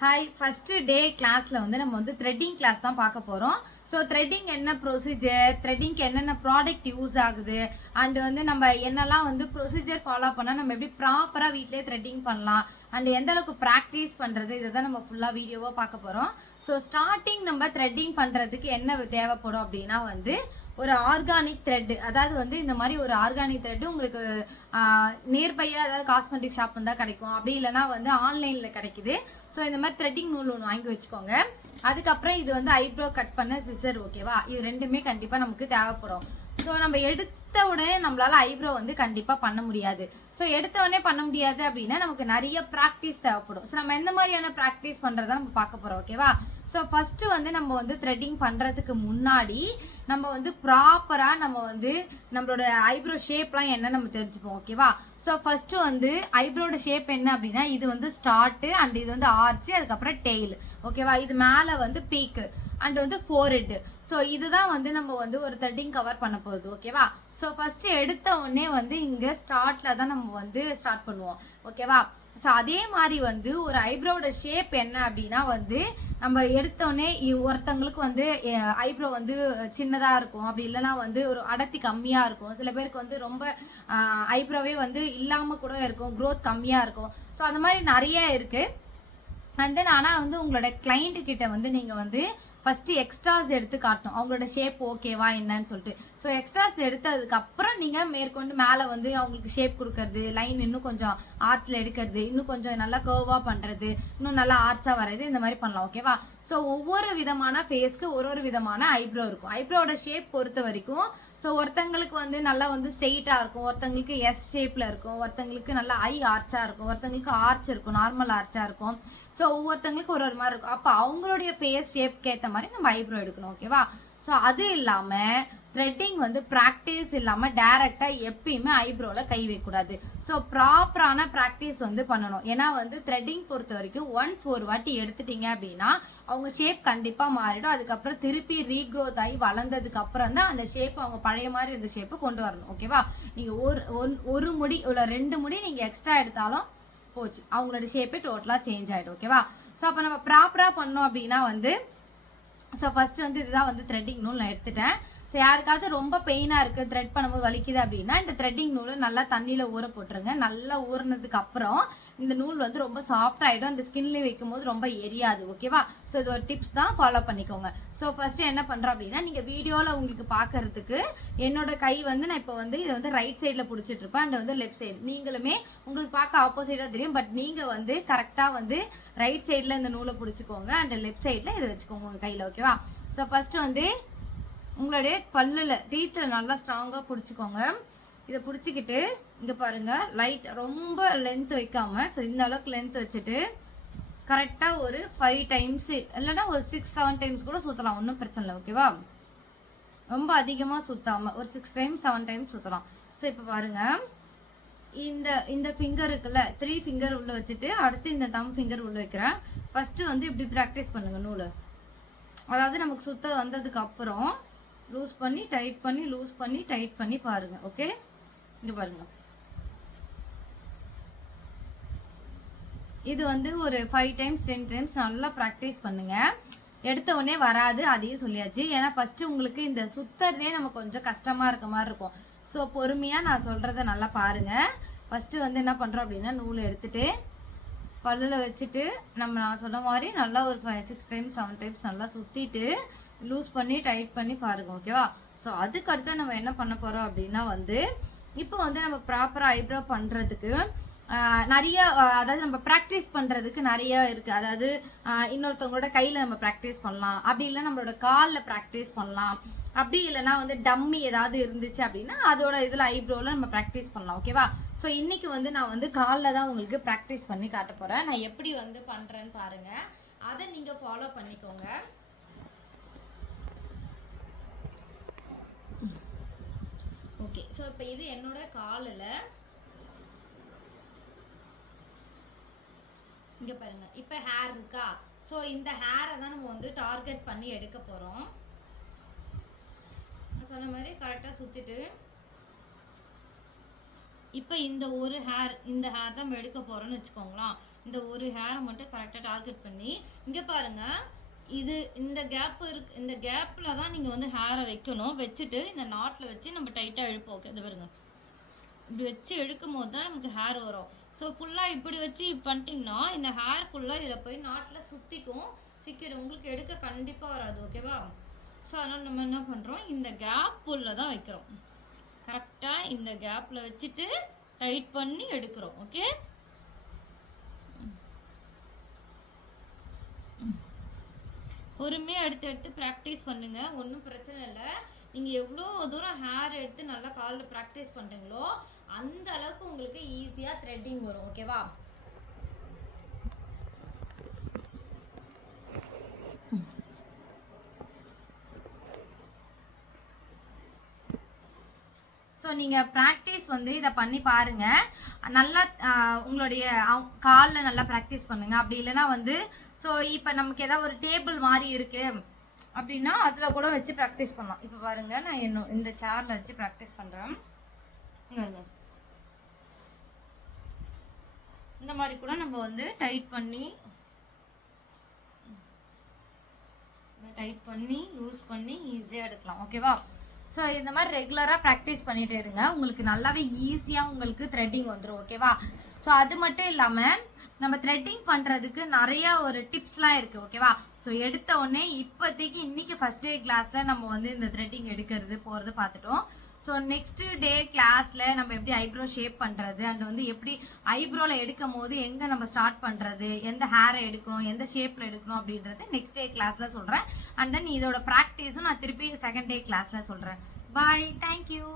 Hi, first day கிளாஸில் வந்து நம்ம வந்து த்ரெட்டிங் கிளாஸ் தான் பார்க்க போகிறோம். ஸோ த்ரெட்டிங் என்ன ப்ரொசீஜர், த்ரெட்டிங்க்கு என்னென்ன ப்ராடக்ட் யூஸ் ஆகுது, அண்டு வந்து நம்ம என்னெல்லாம் வந்து ப்ரொசீஜர் ஃபாலோ பண்ணால் நம்ம எப்படி ப்ராப்பராக வீட்டிலே த்ரெட்டிங் பண்ணலாம், அண்ட் எந்த அளவுக்கு ப்ராக்டிஸ் பண்ணுறது, இதை தான் நம்ம ஃபுல்லாக வீடியோவாக பார்க்க போகிறோம். ஸோ ஸ்டார்டிங் நம்ம த்ரெட்டிங் பண்ணுறதுக்கு என்ன தேவைப்படும் அப்படின்னா வந்து ஒரு ஆர்கானிக் த்ரெட்டு, அதாவது வந்து இந்த மாதிரி ஒரு ஆர்கானிக் த்ரெட்டு உங்களுக்கு நியர்பையாக அதாவது காஸ்மெட்டிக் ஷாப் இருந்தால் கிடைக்கும், அப்படி இல்லைனா வந்து ஆன்லைனில் கிடைக்குது. ஸோ இந்த மாதிரி த்ரெட்டிங் நூல் ஒன்று வாங்கி வச்சுக்கோங்க. அதுக்கப்புறம் இது வந்து ஐப்ரோ கட் பண்ண சிசர், ஓகேவா? இது ரெண்டுமே கண்டிப்பாக நமக்கு தேவைப்படும். ஸோ நம்ம எடுத்த உடனே நம்மளால ஐப்ரோ வந்து கண்டிப்பாக பண்ண முடியாது. ஸோ எடுத்த உடனே பண்ண முடியாது அப்படின்னா நமக்கு நிறைய ப்ராக்டிஸ் தேவைப்படும். ஸோ நம்ம எந்த மாதிரியான ப்ராக்டிஸ் பண்ணுறதா நம்ம பார்க்க போகிறோம், ஓகேவா? ஸோ ஃபஸ்ட்டு வந்து நம்ம வந்து த்ரெட்டிங் பண்ணுறதுக்கு முன்னாடி நம்ம வந்து ப்ராப்பராக நம்ம வந்து நம்மளோட ஐப்ரோ ஷேப்லாம் என்ன நம்ம தெரிஞ்சுப்போம், ஓகேவா? ஸோ ஃபஸ்ட்டு வந்து ஐப்ரோட ஷேப் என்ன அப்படின்னா இது வந்து ஸ்டார்ட்டு அண்ட் இது வந்து ஆர்ச்சு, அதுக்கப்புறம் டெய்ல், ஓகேவா? இது மேலே வந்து பீக்கு அண்ட் வந்து ஃபோர்ஹெட். ஸோ இதுதான் வந்து நம்ம வந்து ஒரு த்ரெட்டிங் கவர் பண்ண போகுது, ஓகேவா? ஸோ ஃபஸ்ட்டு எடுத்த உடனே வந்து இங்கே ஸ்டார்ட்டில் தான் நம்ம வந்து ஸ்டார்ட் பண்ணுவோம், ஓகேவா? ஸோ அதே மாதிரி வந்து ஒரு ஐப்ரோட ஷேப் என்ன அப்படின்னா வந்து நம்ம எடுத்தோடனே ஒருத்தவங்களுக்கு வந்து ஐப்ரோ வந்து சின்னதாக இருக்கும், அப்படி இல்லைனா வந்து ஒரு அடர்த்தி கம்மியாக இருக்கும். சில பேருக்கு வந்து ரொம்ப ஐப்ரோவே வந்து இல்லாமல் கூட இருக்கும், க்ரோத் கம்மியாக இருக்கும். ஸோ அந்த மாதிரி நிறைய இருக்குது. அண்ட் தென் ஆனால் வந்து உங்களோட கிளைண்ட்டு கிட்ட வந்து நீங்கள் வந்து ஃபஸ்ட்டு எக்ஸ்ட்ராஸ் எடுத்து காட்டணும், அவங்களோட ஷேப் ஓகேவா என்னன்னு சொல்லிட்டு. ஸோ எக்ஸ்ட்ராஸ் எடுத்ததுக்கப்புறம் நீங்கள் மேற்கொண்டு மேலே வந்து அவங்களுக்கு ஷேப் கொடுக்கறது, லைன் இன்னும் கொஞ்சம் ஆர்ச்சில் எடுக்கிறது, இன்னும் கொஞ்சம் நல்லா கர்வாக பண்ணுறது, இன்னும் நல்லா ஆர்ச்சாக வர்றது, இந்த மாதிரி பண்ணலாம், ஓகேவா? ஸோ ஒவ்வொரு விதமான ஃபேஸ்க்கு ஒரு விதமான ஐப்ரோ இருக்கும். ஐப்ரோட ஷேப் பொறுத்த வரைக்கும் ஸோ ஒருத்தங்களுக்கு வந்து நல்லா வந்து ஸ்ட்ரெயிட்டாக இருக்கும், ஒருத்தங்களுக்கு எஸ் ஷேப்பில் இருக்கும், ஒருத்தங்களுக்கு நல்லா ஐ ஆர்ச்சாக இருக்கும், ஒருத்தங்களுக்கு ஆர்ச் இருக்கும், நார்மல் ஆர்ச்சாக இருக்கும். ஸோ ஒவ்வொருத்தங்களுக்கு ஒரு மாதிரி இருக்கும். அப்போ அவங்களுடைய ஃபேஸ் ஷேப்க்கு ஏற்ற மாதிரி நம்ம ஐப்ரோ எடுக்கணும், ஓகேவா? ஸோ அது இல்லாமல் த்ரெட்டிங் வந்து ப்ராக்டிஸ் இல்லாமல் டேரெக்டாக எப்பயுமே ஐப்ரோவில் கை வைக்கக்கூடாது. ஸோ ப்ராப்பரான ப்ராக்டிஸ் வந்து பண்ணணும். ஏன்னா வந்து த்ரெட்டிங் பொறுத்த வரைக்கும் ஒன்ஸ் ஒரு வாட்டி எடுத்துட்டீங்க அப்படின்னா அவங்க ஷேப் கண்டிப்பாக மாறிடும். அதுக்கப்புறம் திருப்பி ரீக்ரோத் ஆகி வளர்ந்ததுக்கு அப்புறம் தான் அந்த ஷேப் அவங்க பழைய மாதிரி இந்த ஷேப்பை கொண்டு வரணும், ஓகேவா? நீங்கள் ஒரு முடி இல்லை 2 முடி நீங்கள் எக்ஸ்ட்ரா எடுத்தாலும் போச்சு, அவங்களோட ஷேப்பே டோட்டலாக சேஞ்ச் ஆகிடும், ஓகேவா? ஸோ அப்போ நம்ம ப்ராப்பராக பண்ணோம் அப்படின்னா வந்து ஸோ ஃபஸ்ட்டு வந்து இதுதான் வந்து த்ரெட்டிங் நூல் நான் எடுத்துட்டேன். ஸோ யாருக்காவது ரொம்ப பெயினாக இருக்குது, த்ரெட் பண்ணும்போது வலிக்குது அப்படின்னா இந்த த்ரெட்டிங் நூலை நல்லா தண்ணியில் ஊற போட்டுருங்க. நல்லா ஊறினதுக்கு அப்புறம் இந்த நூல் வந்து ரொம்ப சாஃப்ட் ஆகிடும், அந்த ஸ்கின்லேயே வைக்கும் போது ரொம்ப எரியாது, ஓகேவா? ஸோ இது ஒரு டிப்ஸ் தான், ஃபாலோ பண்ணிக்கோங்க. ஸோ ஃபஸ்ட்டு என்ன பண்ணுறோம் அப்படின்னா நீங்கள் வீடியோவில் உங்களுக்கு பார்க்கறதுக்கு என்னோட கை வந்து நான் இப்போ வந்து இதை வந்து ரைட் சைடில் பிடிச்சிட்ருப்பேன், அண்ட் வந்து லெஃப்ட் சைடு நீங்களுமே உங்களுக்கு பார்க்க ஆப்போசிட்டாக தெரியும். பட் நீங்கள் வந்து கரெக்டாக வந்து ரைட் சைடில் இந்த நூலை பிடிச்சிக்கோங்க, அண்ட் லெஃப்ட் சைடில் இதை வச்சுக்கோங்க உங்கள் கையில், ஓகேவா? ஸோ ஃபஸ்ட்டு வந்து உங்களுடைய பல்லில் டீத்தில் நல்லா ஸ்ட்ராங்காக பிடிச்சிக்கோங்க. இதை பிடிச்சிக்கிட்டு இங்கே பாருங்கள், லைட் ரொம்ப லென்த் வைக்காமல், ஸோ இந்த அளவுக்கு லென்த் வச்சுட்டு கரெக்டாக ஒரு 5 டைம்ஸு இல்லைன்னா ஒரு 6-7 டைம்ஸ் கூட சுற்றலாம், ஒன்றும் பிரச்சனை இல்லை, ஓகேவா? ரொம்ப அதிகமாக சுற்றாமல் ஒரு 6 டைம்ஸ் 7 டைம்ஸ் சுற்றலாம். ஸோ இப்போ பாருங்கள், இந்த ஃபிங்கர் இருக்குல்ல, 3 ஃபிங்கர் உள்ளே வச்சுட்டு அடுத்து இந்த தம் ஃபிங்கர் உள்ளே வைக்கிறேன். ஃபஸ்ட்டு வந்து இப்படி ப்ராக்டிஸ் பண்ணுங்கள் நூல். அதாவது நமக்கு சுத்த வந்ததுக்கு அப்புறம் லூஸ் பண்ணி டைட் பண்ணி லூஸ் பண்ணி டைட் பண்ணி பாருங்கள், ஓகே? இங்கே பாருங்கள், இது வந்து ஒரு 5 டைம்ஸ் 10 டைம்ஸ் நல்லா ப்ராக்டிஸ் பண்ணுங்கள். எடுத்த உடனே வராது, அதையும் சொல்லியாச்சு. ஏன்னா ஃபஸ்ட்டு உங்களுக்கு இந்த சுத்தறதே நமக்கு கொஞ்சம் கஷ்டமாக இருக்க மாதிரி இருக்கும். ஸோ பொறுமையாக நான் சொல்கிறத நல்லா பாருங்கள். ஃபஸ்ட்டு வந்து என்ன பண்ணுறோம் அப்படின்னா நூலை எடுத்துகிட்டு பல்லில் வச்சுட்டு நான் சொன்ன மாதிரி நல்லா ஒரு 5-6 டைம்ஸ் 7 டைம்ஸ் நல்லா சுற்றிட்டு லூஸ் பண்ணி டைட் பண்ணி பாருங்கள், ஓகேவா? ஸோ அதுக்கடுத்து நம்ம என்ன பண்ண போகிறோம் அப்படின்னா வந்து இப்போ வந்து நம்ம ப்ராப்பராக ஐப்ரோ பண்ணுறதுக்கு நிறைய அதாவது நம்ம ப்ராக்டிஸ் பண்ணுறதுக்கு நிறைய இருக்குது. அதாவது இன்னொருத்தவங்களோட கையில் நம்ம ப்ராக்டிஸ் பண்ணலாம், அப்படி இல்லை நம்மளோட காலில் ப்ராக்டிஸ் பண்ணலாம், அப்படி இல்லைனா வந்து டம்மி ஏதாவது இருந்துச்சு அப்படின்னா அதோட இதில் ஐப்ரோவில் நம்ம ப்ராக்டிஸ் பண்ணலாம், ஓகேவா? ஸோ இன்றைக்கி வந்து நான் வந்து காலில் தான் உங்களுக்கு ப்ராக்டிஸ் பண்ணி காட்ட போகிறேன். நான் எப்படி வந்து பண்ணுறேன்னு பாருங்கள், அதை நீங்கள் ஃபாலோ பண்ணிக்கோங்க. ஓகே, ஸோ இப்போ இது என்னோட காலில் இங்கே பாருங்கள், இப்போ ஹேர் இருக்கா? ஸோ இந்த ஹேரை தான் நம்ம வந்து டார்கெட் பண்ணி எடுக்க போகிறோம். சொன்ன மாதிரி கரெக்டாக சுற்றிட்டு இப்போ இந்த ஒரு ஹேர் தான் நம்ம எடுக்க போகிறோம்னு வச்சுக்கோங்களேன். இந்த ஒரு ஹேரை மட்டும் கரெக்டாக டார்கெட் பண்ணி இங்கே பாருங்கள், இந்த கேப் இருக்கு, இந்த கேப்பில் தான் நீங்கள் வந்து ஹேரை வைக்கணும். வச்சுட்டு இந்த நாட்டில் வச்சு நம்ம டைட்டாக இழுப்போம். ஓகே, இது பாருங்க, இப்படி வச்சு எடுக்கும் போது தான் நமக்கு ஹேர் வரும். ஸோ ஃபுல்லாக இப்படி வச்சு பண்ணிட்டீங்கன்னா இந்த ஹேர் ஃபுல்லாக இதில் போய் நாட்டில் சிக்கிடும். உங்களுக்கு எடுக்க கண்டிப்பாக வராது. ஓகேவா? ஸோ அதனால் நம்ம என்ன பண்ணுறோம், இந்த கேப் உள்ள தான் வைக்கிறோம். கரெக்டாக இந்த கேப்பில் வச்சுட்டு டைட் பண்ணி எடுக்கிறோம். ஓகே, பொறுமையாக எடுத்து ப்ராக்டிஸ் பண்ணுங்கள். ஒன்றும் பிரச்சனை இல்லை. நீங்கள் எவ்வளோ தூரம் ஹேர் எடுத்து நல்லா காலில் ப்ராக்டிஸ் பண்ணுறீங்களோ அந்த அளவுக்கு உங்களுக்கு ஈஸியாக த்ரெட்டிங் வரும். ஓகேவா? ஸோ நீங்கள் ப்ராக்டிஸ் வந்து இதை பண்ணி பாருங்கள். நல்லா உங்களுடைய காலில் நல்லா ப்ராக்டிஸ் பண்ணுங்கள். அப்படி இல்லைன்னா வந்து ஸோ இப்போ நமக்கு ஏதாவது ஒரு டேபிள் மாதிரி இருக்குது அப்படின்னா அதில் கூட வச்சு ப்ராக்டிஸ் பண்ணலாம். இப்போ பாருங்கள், நான் இந்த சேரில் வச்சு ப்ராக்டிஸ் பண்ணுறேன். இந்த மாதிரி கூட நம்ம வந்து டைட் பண்ணி யூஸ் பண்ணி ஈஸியாக எடுக்கலாம். ஓகேவா? ஸோ இந்த மாதிரி ரெகுலராக ப்ராக்டிஸ் பண்ணிகிட்டே இருங்க. உங்களுக்கு நல்லாவே ஈஸியாக உங்களுக்கு த்ரெட்டிங் வந்துடும். ஓகேவா? ஸோ அது மட்டும் இல்லாமல் நம்ம த்ரெட்டிங் பண்ணுறதுக்கு நிறையா ஒரு டிப்ஸ்லாம் இருக்குது. ஓகேவா? ஸோ எடுத்த உடனே இப்போதைக்கு இன்றைக்கி ஃபஸ்ட் டே கிளாஸில் நம்ம வந்து இந்த த்ரெட்டிங் போகிறது பார்த்துட்டோம். ஸோ நெக்ஸ்ட் டே கிளாஸில் நம்ம எப்படி ஐப்ரோ ஷேப் பண்ணுறது அண்ட் வந்து எப்படி ஐப்ரோவில் எடுக்கும் போது எங்கே நம்ம ஸ்டார்ட் பண்ணுறது, எந்த ஹேரை எடுக்கணும், எந்த ஷேப்பில் எடுக்கணும் அப்படின்றது நெக்ஸ்ட் டே கிளாஸில் சொல்கிறேன். அண்ட் தென் இதோட ப்ராக்டிஸும் நான் திருப்பி செகண்ட் டே கிளாஸில் சொல்கிறேன். பாய், தேங்க்யூ.